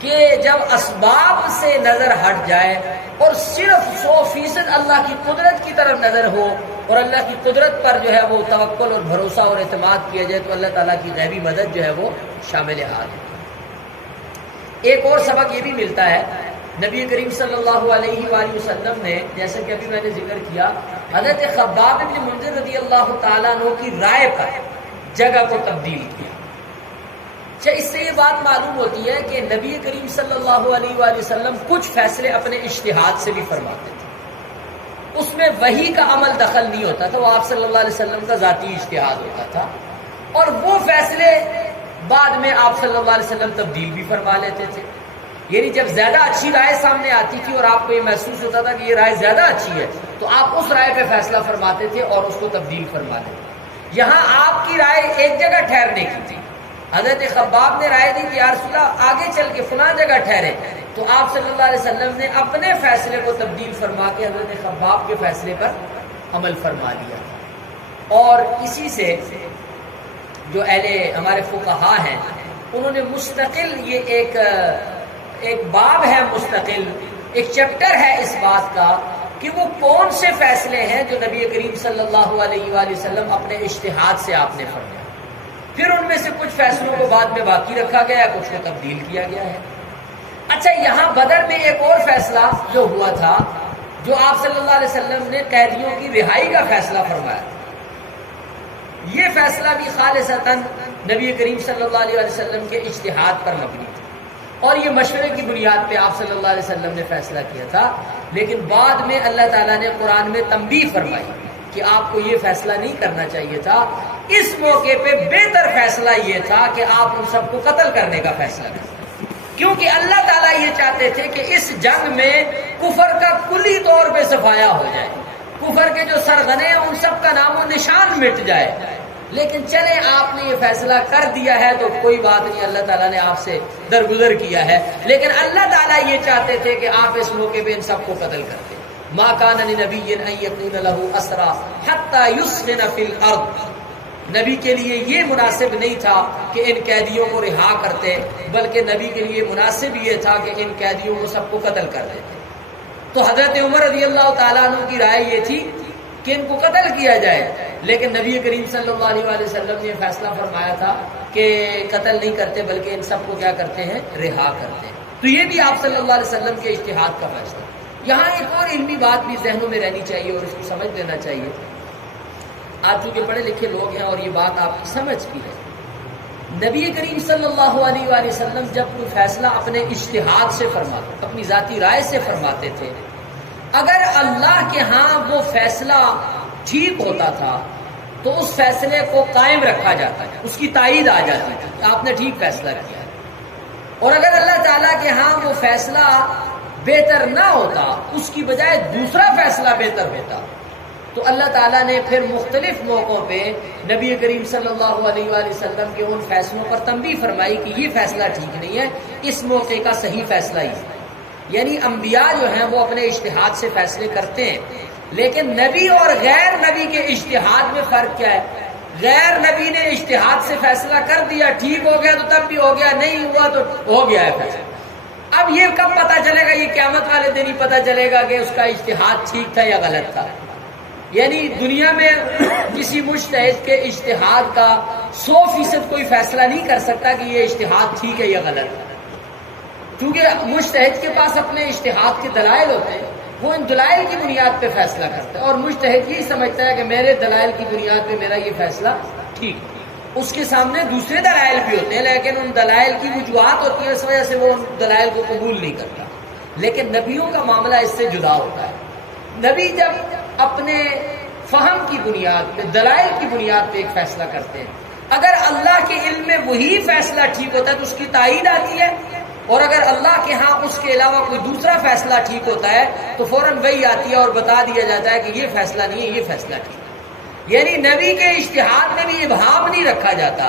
کہ جب اسباب سے نظر ہٹ جائے اور صرف 100% اللہ کی قدرت کی طرف نظر ہو اور اللہ کی قدرت پر جو ہے وہ توکل اور بھروسہ اور اعتماد کیا جائے تو اللہ تعالیٰ کی غیبی مدد جو ہے وہ شامل حال ہے۔ ایک اور سبق یہ بھی ملتا ہے، نبی کریم صلی اللہ علیہ وآلہ وسلم نے، جیسے کہ ابھی میں نے ذکر کیا، حضرت خباب بن منذر رضی اللہ تعالیٰ عنہ کی رائے پر جگہ کو تبدیل کیا۔ اچھا، اس سے یہ بات معلوم ہوتی ہے کہ نبی کریم صلی اللہ علیہ وآلہ وسلم کچھ فیصلے اپنے اجتہاد سے بھی فرماتے تھے، اس میں وحی کا عمل دخل نہیں ہوتا تھا، وہ آپ صلی اللہ علیہ وسلم کا ذاتی اجتہاد ہوتا تھا، اور وہ فیصلے بعد میں آپ صلی اللہ علیہ وسلم تبدیل بھی فرما لیتے تھے۔ یعنی جب زیادہ اچھی رائے سامنے آتی تھی اور آپ کو یہ محسوس ہوتا تھا کہ یہ رائے زیادہ اچھی ہے تو آپ اس رائے پہ فیصلہ فرماتے تھے اور اس کو تبدیل فرما دیتے. یہاں آپ کی رائے ایک جگہ ٹھہرنے کی تھی. حضرت خباب نے رائے دی کہ یا رسول اللہ آگے چل کے فلاں جگہ ٹھہرے، تو آپ صلی اللہ علیہ وسلم نے اپنے فیصلے کو تبدیل فرما کے حضرت خباب کے فیصلے پر عمل فرما لیا. اور اسی سے جو ہمارے فقہا ہیں انہوں نے مستقل یہ ایک باب ہے، مستقل ایک چیپٹر ہے اس بات کا کہ وہ کون سے فیصلے ہیں جو نبی کریم صلی اللہ علیہ وآلہ وسلم اپنے اجتہاد سے آپ نے فرمایا. پھر ان میں سے کچھ فیصلوں کو بعد میں باقی رکھا گیا ہے، کچھ کو تبدیل کیا گیا ہے. اچھا، یہاں بدر میں ایک اور فیصلہ جو ہوا تھا، جو آپ صلی اللہ علیہ وسلم نے قیدیوں کی رہائی کا فیصلہ فرمایا. یہ فیصلہ بھی خالصتاً نبی کریم صلی اللہ علیہ وسلم کے اجتہاد پر مبنی تھا اور یہ مشورے کی بنیاد پہ آپ صلی اللہ علیہ وسلم نے فیصلہ کیا تھا. لیکن بعد میں اللہ تعالیٰ نے قرآن میں تنبیہ فرمائی کہ آپ کو یہ فیصلہ نہیں کرنا چاہیے تھا. اس موقع پہ بہتر فیصلہ یہ تھا کہ آپ ان سب کو قتل کرنے کا فیصلہ کریں، کیونکہ اللہ تعالیٰ یہ چاہتے تھے کہ اس جنگ میں کفر کا کلی طور پہ صفایا ہو جائے، کفر کے جو سرغنے ہیں ان سب کا نام و نشان مٹ جائے. لیکن چلیں آپ نے یہ فیصلہ کر دیا ہے تو کوئی بات نہیں، اللہ تعالیٰ نے آپ سے درگزر کیا ہے. لیکن اللہ تعالیٰ یہ چاہتے تھے کہ آپ اس موقع پہ ان سب کو قتل کرتے. ما کان لنبی ان یکون له اسرى حتى يسخن في الارض. نبی کے لیے یہ مناسب نہیں تھا کہ ان قیدیوں کو رہا کرتے، بلکہ نبی کے لیے مناسب یہ تھا کہ ان قیدیوں کو سب کو قتل کر دیتے. تو حضرت عمر رضی اللہ تعالیٰ عنہ کی رائے یہ تھی کہ ان کو قتل کیا جائے، لیکن نبی کریم صلی اللہ علیہ وآلہ وسلم نے فیصلہ فرمایا تھا کہ قتل نہیں کرتے بلکہ ان سب کو کیا کرتے ہیں، رہا کرتے ہیں. تو یہ بھی آپ صلی اللہ علیہ وسلم کے اجتہاد کا فیصلہ. یہاں ایک اور علمی بات بھی ذہنوں میں رہنی چاہیے اور اس کو سمجھ لینا چاہیے. آپ چونکہ پڑھے لکھے لوگ ہیں اور یہ بات آپ سمجھ بھی ہے. نبی کریم صلی اللہ علیہ وآلہ وسلم جب کوئی فیصلہ اپنے اجتہاد سے فرماتے، اپنی ذاتی رائے سے فرماتے تھے، اگر اللہ کے ہاں وہ فیصلہ ٹھیک ہوتا تھا تو اس فیصلے کو قائم رکھا جاتا ہے، اس کی تائید آ جاتی ہے کہ آپ نے ٹھیک فیصلہ کیا ہے. اور اگر اللہ تعالیٰ کے ہاں وہ فیصلہ بہتر نہ ہوتا، اس کی بجائے دوسرا فیصلہ بہتر ہوتا، تو اللہ تعالیٰ نے پھر مختلف موقعوں پہ نبی کریم صلی اللہ علیہ وآلہ وسلم کے ان فیصلوں پر تنبیہ فرمائی کہ یہ فیصلہ ٹھیک نہیں ہے، اس موقع کا صحیح فیصلہ ہی ہے. یعنی انبیاء جو ہیں وہ اپنے اجتہاد سے فیصلے کرتے ہیں، لیکن نبی اور غیر نبی کے اجتہاد میں فرق کیا ہے؟ غیر نبی نے اجتہاد سے فیصلہ کر دیا، ٹھیک ہو گیا تو تب بھی ہو گیا، نہیں ہوا تو ہو گیا ہے فیصلہ. اب یہ کب پتہ چلے گا؟ یہ قیامت والے دن ہی پتہ چلے گا کہ اس کا اجتہاد ٹھیک تھا یا غلط تھا. یعنی دنیا میں کسی مجتہد کے اجتہاد کا 100% کوئی فیصلہ نہیں کر سکتا کہ یہ اجتہاد ٹھیک ہے یا غلط ہے، کیونکہ مجتہد کے پاس اپنے اجتہاد کے دلائل ہوتے ہیں، وہ ان دلائل کی بنیاد پہ فیصلہ کرتا ہے، اور مجتہد یہی سمجھتا ہے کہ میرے دلائل کی بنیاد پہ میرا یہ فیصلہ ٹھیک ہے. اس کے سامنے دوسرے دلائل بھی ہوتے ہیں، لیکن ان دلائل کی وجوہات ہوتی ہیں، اس وجہ سے وہ ان دلائل کو قبول نہیں کرتا. لیکن نبیوں کا معاملہ اس سے جدا ہوتا ہے. نبی جب اپنے فہم کی بنیاد پہ، دلائل کی بنیاد پہ ایک فیصلہ کرتے ہیں، اگر اللہ کے علم میں وہی فیصلہ ٹھیک ہوتا ہے تو اس کی تائید آتی ہے، اور اگر اللہ کے ہاں اس کے علاوہ کوئی دوسرا فیصلہ ٹھیک ہوتا ہے تو فوراً وہی آتی ہے اور بتا دیا جاتا ہے کہ یہ فیصلہ نہیں ہے، یہ فیصلہ ٹھیک ہے. یعنی نبی کے اجتہاد میں بھی ابہام نہیں رکھا جاتا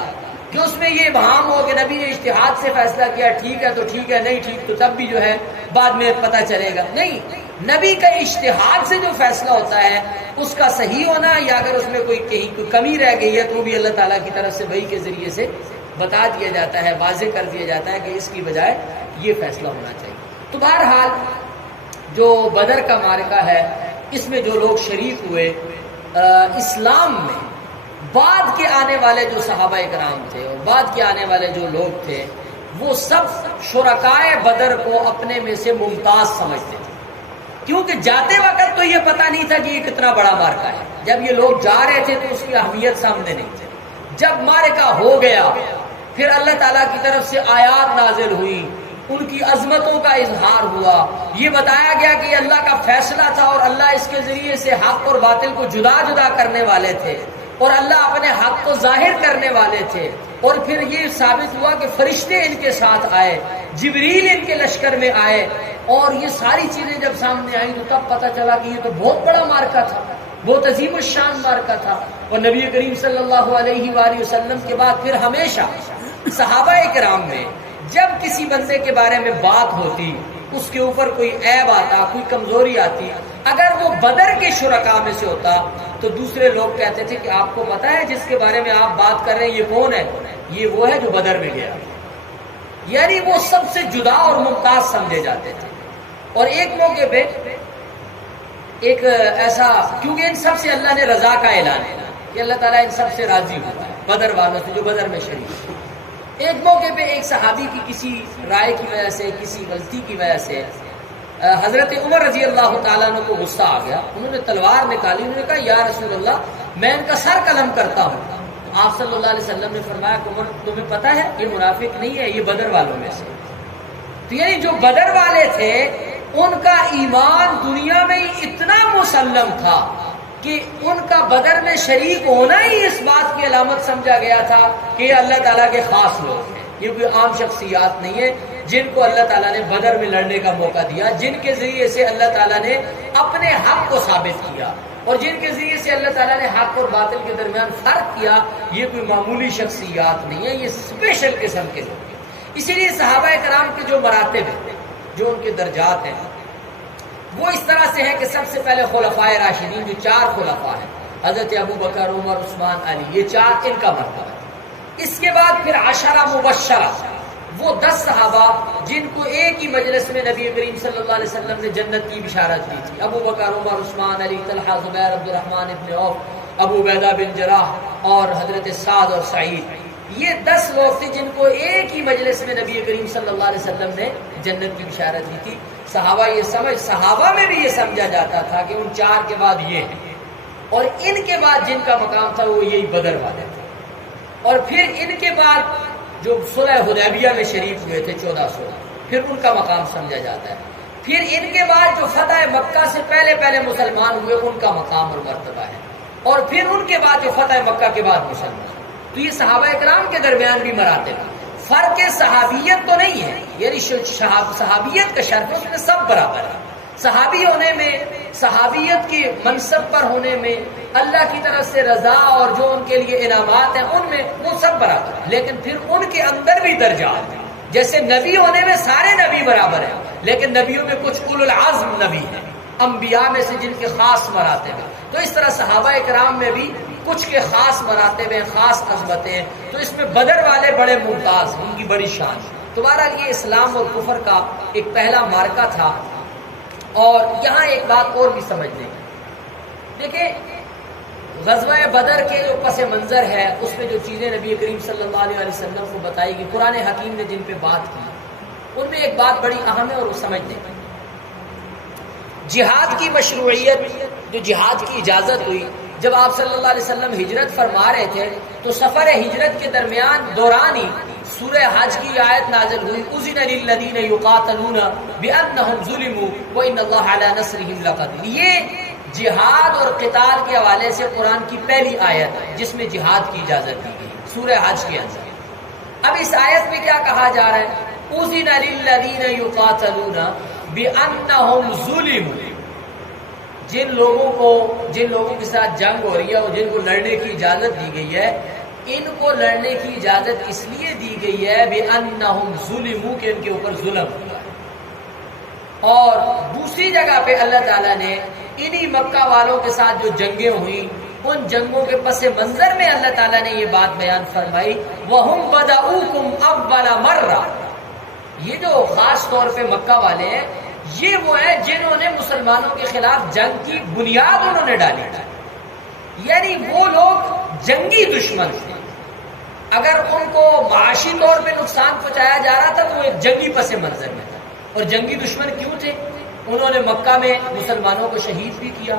کہ اس میں یہ ابہام ہو کہ نبی نے اجتہاد سے فیصلہ کیا، ٹھیک ہے تو ٹھیک ہے، نہیں ٹھیک تو تب بھی جو ہے بعد میں پتہ چلے گا. نہیں، نبی کا اجتہاد سے جو فیصلہ ہوتا ہے اس کا صحیح ہونا، یا اگر اس میں کوئی کمی رہ گئی ہے تو بھی اللہ تعالیٰ کی طرف سے وحی کے ذریعے سے بتا دیا جاتا ہے، واضح کر دیا جاتا ہے کہ اس کی بجائے یہ فیصلہ ہونا چاہیے. تو بہرحال جو بدر کا معرکہ ہے، اس میں جو لوگ شریک ہوئے، اسلام میں بعد کے آنے والے جو صحابہ اکرام تھے اور بعد کے آنے والے جو لوگ تھے، وہ سب شرکائے بدر کو اپنے میں سے ممتاز سمجھتے تھے، کیونکہ جاتے وقت تو یہ پتہ نہیں تھا کہ یہ کتنا بڑا معرکہ ہے. جب یہ لوگ جا رہے تھے تو اس کی اہمیت سامنے نہیں تھی. جب معرکہ ہو گیا پھر اللہ تعالیٰ کی طرف سے آیات نازل ہوئی، ان کی عظمتوں کا اظہار ہوا، یہ بتایا گیا کہ یہ اللہ کا فیصلہ تھا اور اللہ اس کے ذریعے سے حق اور باطل کو جدا جدا کرنے والے تھے، اور اللہ اپنے حق کو ظاہر کرنے والے تھے. اور پھر یہ ثابت ہوا کہ فرشتے ان کے ساتھ آئے، جبریل ان کے لشکر میں آئے، اور یہ ساری چیزیں جب سامنے آئیں تو تب پتہ چلا کہ یہ تو بہت بڑا مارکا تھا، بہت عظیم الشان مارکا تھا. اور نبی کریم صلی اللہ علیہ وآلہ وسلم کے بعد پھر ہمیشہ صحابہ کرام میں جب کسی بندے کے بارے میں بات ہوتی، اس کے اوپر کوئی عیب آتا، کوئی کمزوری آتی، اگر وہ بدر کے شرکاء میں سے ہوتا تو دوسرے لوگ کہتے تھے کہ آپ کو پتا ہے جس کے بارے میں آپ بات کر رہے ہیں یہ کون ہے؟ یہ وہ ہے جو بدر میں گیا. یعنی وہ سب سے جدا اور ممتاز سمجھے جاتے تھے. اور ایک موقع پہ ایک ایسا، کیونکہ ان سب سے اللہ نے رضا کا اعلان ہے کہ اللہ تعالیٰ ان سب سے راضی ہوتا ہے، بدر والوں سے جو بدر میں شریک. ایک موقع پہ ایک صحابی کی کسی رائے کی وجہ سے، کسی غلطی کی وجہ سے حضرت عمر رضی اللہ تعالیٰ عنہ کو غصہ آ گیا. انہوں نے تلوار نکالی، انہوں نے کہا یا رسول اللہ میں ان کا سر قلم کرتا ہوں. آپ صلی اللہ علیہ وسلم نے فرمایا کہ عمر تمہیں پتا ہے یہ منافق نہیں ہے، یہ بدر والوں میں سے. تو یعنی جو بدر والے تھے ان کا ایمان دنیا میں اتنا مسلم تھا کہ ان کا بدر میں شریک ہونا ہی اس بات کی علامت سمجھا گیا تھا کہ یہ اللہ تعالیٰ کے خاص لوگ ہیں. یہ کوئی عام شخصیات نہیں ہے جن کو اللہ تعالیٰ نے بدر میں لڑنے کا موقع دیا، جن کے ذریعے سے اللہ تعالیٰ نے اپنے حق کو ثابت کیا اور جن کے ذریعے سے اللہ تعالیٰ نے حق اور باطل کے درمیان فرق کیا. یہ کوئی معمولی شخصیات نہیں ہے، یہ اسپیشل قسم کے لوگ ہیں. اسی لیے صحابہ کرام کے جو مراتب ہیں، جو ان کے درجات ہیں، وہ اس طرح سے ہیں کہ سب سے پہلے خلفائے راشدین جو 4 خلفاء ہیں، حضرت ابو بکر، عمر، عثمان، علی، یہ 4 ان کا مرتبہ ہے. اس کے بعد پھر 10 مبشرہ، وہ 10 صحابہ جن کو ایک ہی مجلس میں نبی کریم صلی اللہ علیہ وسلم نے جنت کی بشارت دی تھی. ابو بکر، عمر، عثمان، علی، طلحہ، زبیر، عبد الرحمن ابن عوف، ابو عبیدہ بن جراح اور حضرت سعد اور سعید. یہ 10 لوگ تھے جن کو ایک ہی مجلس میں نبی کریم صلی اللہ علیہ وسلم نے جنت کی بشارت دی تھی. صحابہ میں بھی یہ سمجھا جاتا تھا کہ ان 4 کے بعد یہ ہیں، اور ان کے بعد جن کا مقام تھا وہ یہی بدر والے تھے. اور پھر ان کے بعد جو صلح حدیبیہ میں شریک ہوئے تھے 1416، پھر ان کا مقام سمجھا جاتا ہے. پھر ان کے بعد جو فتح مکہ سے پہلے مسلمان ہوئے ان کا مقام اور مرتبہ ہے. اور پھر ان کے بعد جو فتح مکہ کے بعد مسلمان. تو یہ صحابہ اکرام کے درمیان بھی مراتب ہیں. فرق صحابیت تو نہیں ہے، یعنی صحابیت کا شرف اس میں سب برابر ہے. صحابی ہونے میں، صحابیت کے منصب پر ہونے میں، اللہ کی طرف سے رضا اور جو ان کے لیے انعامات ہیں ان میں وہ سب برابر ہیں. لیکن پھر ان کے اندر بھی درجات ہیں. جیسے نبی ہونے میں سارے نبی برابر ہیں، لیکن نبیوں میں کچھ اولو العزم نبی ہیں، انبیاء میں سے جن کے خاص مراتب ہیں. تو اس طرح صحابہ اکرام میں بھی کچھ کے خاص مراتب ہیں، خاص عظمتیں ہیں. تو اس میں بدر والے بڑے ممتاز ہیں، ان کی بڑی شان. تو بہرحال یہ اسلام اور کفر کا ایک پہلا مارکا تھا. اور یہاں ایک بات اور بھی سمجھ لیں، دیکھیں غزوہ بدر کے جو پس منظر ہے اس میں جو چیزیں نبی کریم صلی اللہ علیہ وسلم کو بتائی گئی، قرآن حکیم نے جن پہ بات کی، ان میں ایک بات بڑی اہم ہے اور وہ سمجھ لیں. جہاد کی مشروعیت، جو جہاد کی اجازت ہوئی جب آپ صلی اللہ علیہ وسلم ہجرت فرما رہے تھے، تو سفر ہجرت کے درمیان دوران ہی سورہ حج کی آیت نازل ہوئی، اذن للذین یقاتلون بانہم ظلموا وان اللہ علی نصرہم لقدیر. یہ جہاد اور قتال کے حوالے سے قرآن کی پہلی آیت ہے جس میں جہاد کی اجازت دی گئی، سورہ حج کے اندر. اب اس آیت میں کیا کہا جا رہا ہے؟ اذن للذین یقاتلون بانہم ظلموا. جن لوگوں کے ساتھ جنگ ہو رہی ہے اور جن کو لڑنے کی اجازت دی گئی ہے، ان کو لڑنے کی اجازت اس لیے دی گئی ہے بِأَنَّهُمْ ظُلِمُوا کہ ان کے اوپر ظلم ہوا ہے. اور دوسری جگہ پہ اللہ تعالیٰ نے انہی مکہ والوں کے ساتھ جو جنگیں ہوئیں، ان جنگوں کے پس منظر میں اللہ تعالیٰ نے یہ بات بیان فرمائی، وَهُمْ بَدَؤُوكُمْ أَوَّلَ مَرَّةٍ. یہ جو خاص طور پہ مکہ والے ہیں، یہ وہ ہیں جنہوں نے مسلمانوں کے خلاف جنگ کی بنیاد انہوں نے ڈالی تھی. یعنی وہ لوگ جنگی دشمن تھے. اگر ان کو معاشی طور پہ نقصان پہنچایا جا رہا تھا تو وہ ایک جنگی پس منظر میں تھا. اور جنگی دشمن کیوں تھے؟ انہوں نے مکہ میں مسلمانوں کو شہید بھی کیا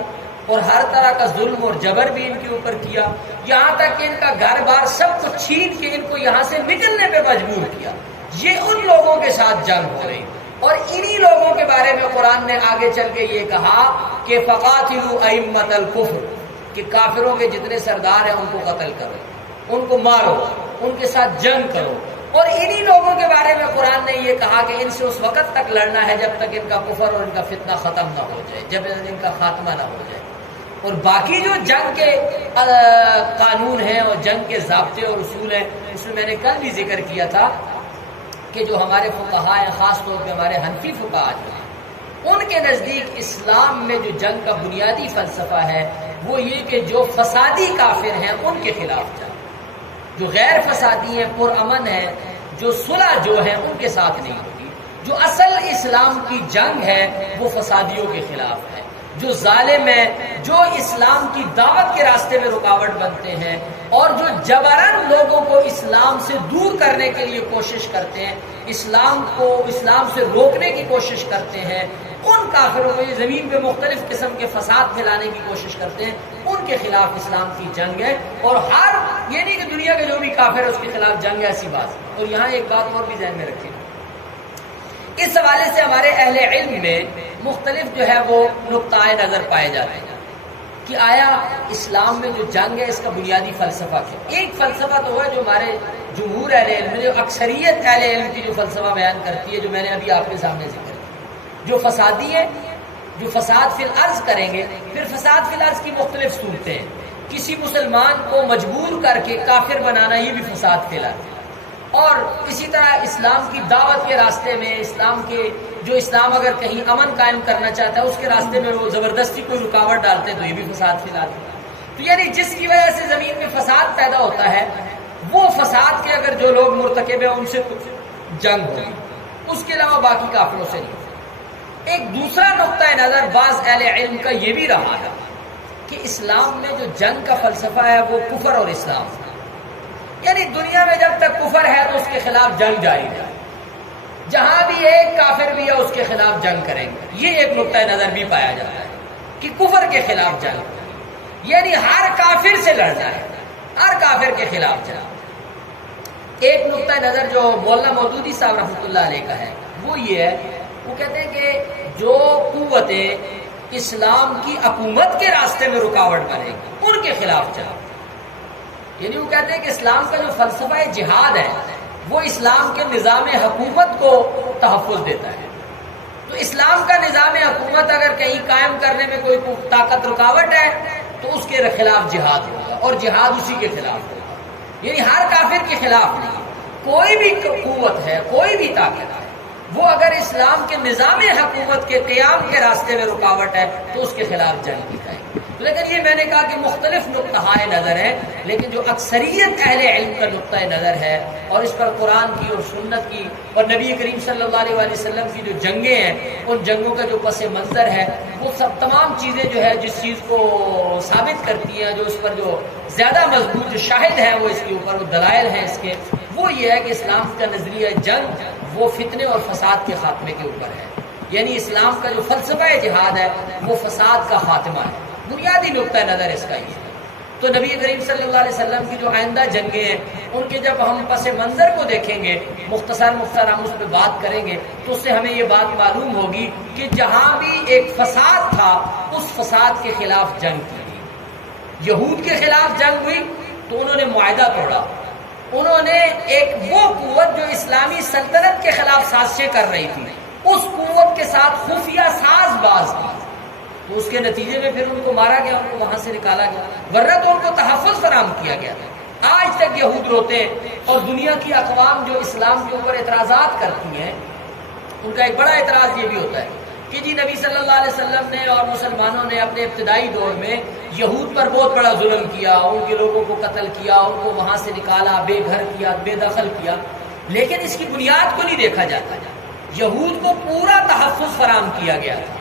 اور ہر طرح کا ظلم اور جبر بھی ان کے اوپر کیا، یہاں تک کہ ان کا گھر بار سب کچھ چھین کے ان کو یہاں سے نکلنے پہ مجبور کیا. یہ ان لوگوں کے ساتھ جنگ ہو رہی. اور انہی لوگوں کے بارے میں قرآن نے آگے چل کے یہ کہا کہ فَقَاتِلُوا أَئِمَّةَ الْكُفْرِ، کہ کافروں کے جتنے سردار ہیں ان کو قتل کرو، ان کو مارو، ان کے ساتھ جنگ کرو. اور انہی لوگوں کے بارے میں قرآن نے یہ کہا کہ ان سے اس وقت تک لڑنا ہے جب تک ان کا کفر اور ان کا فتنہ ختم نہ ہو جائے، جب ان کا خاتمہ نہ ہو جائے۔ اور باقی جو جنگ کے قانون ہیں اور جنگ کے ضابطے اور اصول ہیں، اس میں نے کل بھی ذکر کیا تھا کہ جو ہمارے فقہاء ہیں، خاص طور پہ ہمارے حنفی فقہاء جو ہیں، ان کے نزدیک اسلام میں جو جنگ کا بنیادی فلسفہ ہے وہ یہ کہ جو فسادی کافر ہیں ان کے خلاف جنگ، جو غیر فسادی ہیں، پرامن ہیں، جو صلح جو ہیں ان کے ساتھ نہیں ہوگی۔ جو اصل اسلام کی جنگ ہے وہ فسادیوں کے خلاف ہے، جو ظالم ہیں، جو اسلام کی دعوت کے راستے میں رکاوٹ بنتے ہیں اور جو جبراً لوگوں کو اسلام سے دور کرنے کے لیے کوشش کرتے ہیں، اسلام سے روکنے کی کوشش کرتے ہیں، ان کافروں کو، یہ زمین پہ مختلف قسم کے فساد پھیلانے کی کوشش کرتے ہیں، ان کے خلاف اسلام کی جنگ ہے۔ اور ہر یہ نہیں کہ دنیا کے جو بھی کافر ہے اس کے خلاف جنگ ہے، ایسی بات۔ اور یہاں ایک بات اور بھی ذہن میں رکھیں، اس حوالے سے ہمارے اہل علم میں مختلف جو ہے وہ نقطۂ نظر پائے جاتے ہیں کہ آیا اسلام میں جو جنگ ہے اس کا بنیادی فلسفہ کیا؟ ایک فلسفہ تو ہے جو ہمارے جمہور اہل علم، جو اکثریت اہل علم کی جو فلسفہ بیان کرتی ہے، جو میں نے ابھی آپ کے سامنے ذکر کیا، جو فسادی ہے، جو فساد فی الارض کریں گے۔ پھر فساد فی الارض کی مختلف صورتیں ہیں، کسی مسلمان کو مجبور کر کے کافر بنانا، یہ بھی فساد فی الارض ہے۔ اور اسی طرح اسلام کی دعوت کے راستے میں، اسلام اگر کہیں امن قائم کرنا چاہتا ہے اس کے راستے میں وہ زبردستی کوئی رکاوٹ ڈالتے ہیں، تو یہ بھی فساد فی الارض ہے۔ تو یعنی جس کی وجہ سے زمین میں فساد پیدا ہوتا ہے، وہ فساد کے اگر جو لوگ مرتکب ہیں ان سے جنگ ہوگی، اس کے علاوہ باقی کافروں سے نہیں۔ ایک دوسرا نقطۂ نظر بعض اہل علم کا یہ بھی رہا ہے کہ اسلام میں جو جنگ کا فلسفہ ہے وہ کفر اور اسلام ہے، یعنی دنیا میں جب تک کفر ہے تو اس کے خلاف جنگ جاری ہے، جہاں بھی ایک کافر بھی ہے اس کے خلاف جنگ کریں گے۔ یہ ایک نقطۂ نظر بھی پایا جاتا ہے کہ کفر کے خلاف جنگ، یعنی ہر کافر سے لڑنا ہے، ہر کافر کے خلاف جنگ۔ ایک نقطۂ نظر جو مولانا مودودی صاحب رحمۃ اللہ علیہ کا ہے وہ یہ ہے، وہ کہتے ہیں کہ جو قوتیں اسلام کی حکومت کے راستے میں رکاوٹ بنے گی ان کے خلاف جنگ، یعنی وہ کہتے ہیں کہ اسلام کا جو فلسفہ جہاد ہے وہ اسلام کے نظام حکومت کو تحفظ دیتا ہے۔ تو اسلام کا نظام حکومت اگر کہیں قائم کرنے میں کوئی طاقت رکاوٹ ہے تو اس کے خلاف جہاد ہوگا، اور جہاد اسی کے خلاف ہوگا، یعنی ہر کافر کے خلاف نہیں۔ کوئی بھی قوت ہے، کوئی بھی طاقت ہے، وہ اگر اسلام کے نظام حکومت کے قیام کے راستے میں رکاوٹ ہے تو اس کے خلاف جنگ کی جائے گی۔ لیکن یہ میں نے کہا کہ مختلف نقطۂ نظر ہے، لیکن جو اکثریت اہل علم کا نقطۂ نظر ہے اور اس پر قرآن کی اور سنت کی اور نبی کریم صلی اللہ علیہ وسلم کی جو جنگیں ہیں ان جنگوں کا جو پس منظر ہے، وہ سب تمام چیزیں جو ہے جس چیز کو ثابت کرتی ہیں، جو اس پر جو زیادہ مضبوط جو شاہد ہے وہ اس کے اوپر، وہ دلائل ہیں اس کے، وہ یہ ہے کہ اسلام کا نظریہ جنگ وہ فتنے اور فساد کے خاتمے کے اوپر ہے، یعنی اسلام کا جو فلسفہ جہاد ہے وہ فساد کا خاتمہ ہے، بنیادی نقطۂ نظر اس کا یہ ہے۔ تو نبی کریم صلی اللہ علیہ وسلم کی جو آئندہ جنگیں ہیں ان کے جب ہم پس منظر کو دیکھیں گے، مختصر ہم اس پہ بات کریں گے، تو اس سے ہمیں یہ بات معلوم ہوگی کہ جہاں بھی ایک فساد تھا اس فساد کے خلاف جنگ کی گئی۔ یہود کے خلاف جنگ ہوئی تو انہوں نے معاہدہ توڑا، انہوں نے ایک وہ قوت جو اسلامی سلطنت کے خلاف سازشیں کر رہی تھی اس قوت کے ساتھ خفیہ ساز باز کی، تو اس کے نتیجے میں پھر ان کو مارا گیا، ان کو وہاں سے نکالا گیا، ورنہ تو ان کو تحفظ فراہم کیا گیا تھا۔ آج تک یہود روتے ہیں، اور دنیا کی اقوام جو اسلام کے اوپر اعتراضات کرتی ہیں ان کا ایک بڑا اعتراض یہ بھی ہوتا ہے کہ جی نبی صلی اللہ علیہ وسلم نے اور مسلمانوں نے اپنے ابتدائی دور میں یہود پر بہت بڑا ظلم کیا، ان کے لوگوں کو قتل کیا، ان کو وہاں سے نکالا، بے گھر کیا، بے دخل کیا، لیکن اس کی بنیاد کو نہیں دیکھا جاتا۔ یہود کو پورا تحفظ فراہم کیا گیا تھا،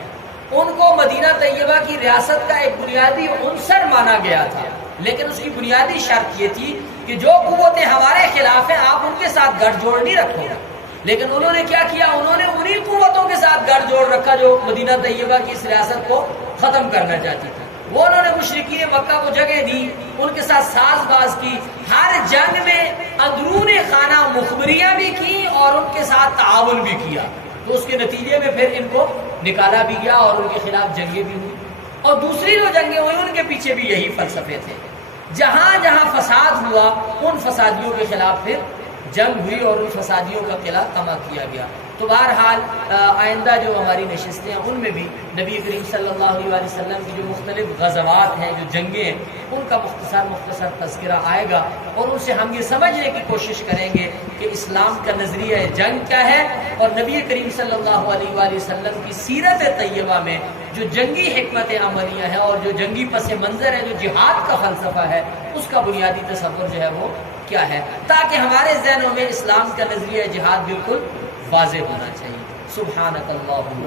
ان کو مدینہ طیبہ کی ریاست کا ایک بنیادی عنصر مانا گیا تھا، لیکن اس کی بنیادی شرط یہ تھی کہ جو قوتیں ہمارے خلاف ہیں آپ ان کے ساتھ گٹھ جوڑ نہیں رکھو گا۔ لیکن انہوں نے کیا کیا؟ انہوں نے انہی قوتوں کے ساتھ گٹھ جوڑ رکھا جو مدینہ طیبہ کی اس ریاست کو ختم کرنا چاہتی تھی۔ وہ انہوں نے مشرکین مکہ کو جگہ دی، ان کے ساتھ ساز باز کی، ہر جنگ میں اندرون خانہ مخبریاں بھی کی اور ان کے ساتھ تعاون بھی کیا، تو اس کے نتیجے میں پھر ان کو نکالا بھی گیا اور ان کے خلاف جنگیں بھی ہوئی۔ اور دوسری جو جنگیں ہوئی ان کے پیچھے بھی یہی فلسفے تھے، جہاں جہاں فساد ہوا ان فسادیوں کے خلاف پھر جنگ ہوئی اور ان فسادیوں کا قلعہ تمام کیا گیا۔ تو بہرحال آئندہ جو ہماری نشستیں ہیں ان میں بھی نبی کریم صلی اللہ علیہ وسلم کی جو مختلف غزوات ہیں، جو جنگیں ہیں، ان کا مختصر تذکرہ آئے گا، اور ان سے ہم یہ سمجھنے کی کوشش کریں گے کہ اسلام کا نظریہ جنگ کیا ہے، اور نبی کریم صلی اللہ علیہ وسلم کی سیرت طیبہ میں جو جنگی حکمت عملیہ ہے اور جو جنگی پس منظر ہے، جو جہاد کا فلسفہ ہے، اس کا بنیادی تصور جو ہے وہ کیا ہے، تاکہ ہمارے ذہنوں میں اسلام کا نظریہ جہاد بالکل واضح ہونا چاہیے۔ سبحانک اللہم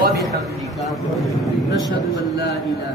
و بحمدک، نشہد ان لا الہ